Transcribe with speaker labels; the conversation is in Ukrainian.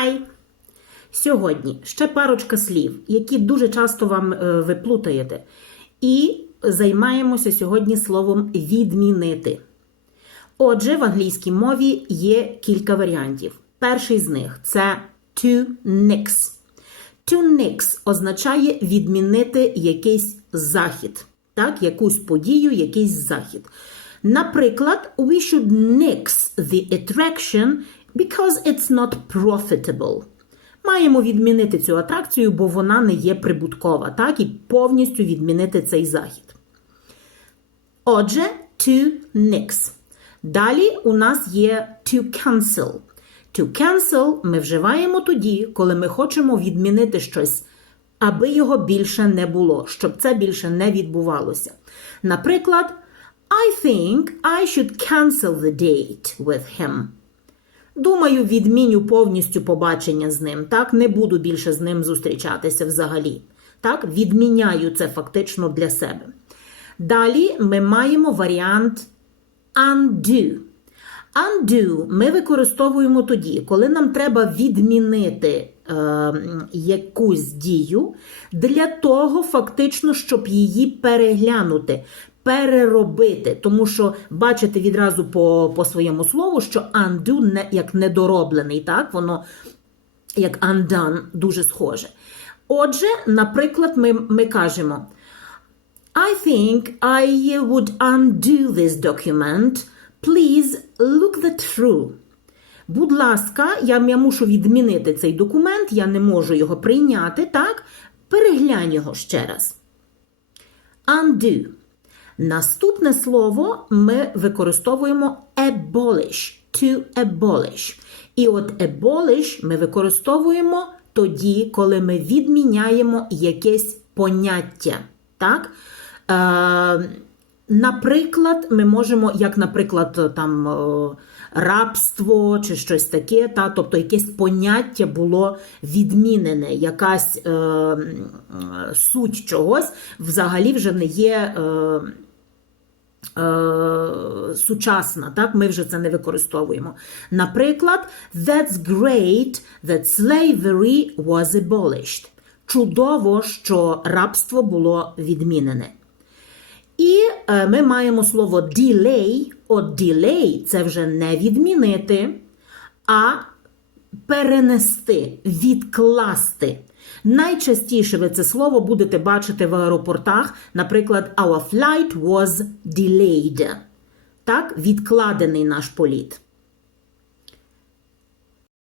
Speaker 1: Hi! Сьогодні ще парочка слів, які дуже часто вам е, ви плутаєте. І займаємося сьогодні словом відмінити. Отже, в англійській мові є кілька варіантів. Перший з них це to nix. To nix означає відмінити якийсь захід, так, якусь подію, якийсь захід. Наприклад, we should nix the attraction because it's not profitable. Маємо відмінити цю атракцію, бо вона не є прибуткова, так, і повністю відмінити цей захід. Отже, to nix. Далі у нас є to cancel. To cancel ми вживаємо тоді, коли ми хочемо відмінити щось, аби його більше не було, щоб це більше не відбувалося. Наприклад, I think I should cancel the date with him. Думаю, відміню повністю побачення з ним. Так, не буду більше з ним зустрічатися взагалі. Так, відміняю це фактично для себе. Далі ми маємо варіант undo. Undo ми використовуємо тоді, коли нам треба відмінити е, якусь дію для того, фактично, щоб її переглянути, переробити. Тому що бачите відразу по, по своєму слову, що undo не, як недороблений, так, воно як undone дуже схоже. Отже, наприклад, ми, ми кажемо. I think I would undo this document. Please look that through. Будь ласка, я, я мушу відмінити цей документ, я не можу його прийняти, так? Переглянь його ще раз. Undo. Наступне слово ми використовуємо abolish, to abolish. І от abolish ми використовуємо тоді, коли ми відміняємо якесь поняття. Так? Е, Наприклад, ми можемо, як, наприклад, там е, рабство чи щось таке, та, тобто якесь поняття було відмінене, якась е, суть чогось взагалі вже не є. Е, Сучасна, так, ми вже це не використовуємо. Наприклад, That's great that slavery was abolished. Чудово, що рабство було відмінене. І е, ми маємо слово delay. От delay – це вже не відмінити, а перенести, відкласти. Найчастіше ви це слово будете бачити в аеропортах. Наприклад, our flight was delayed. Так, відкладений наш політ.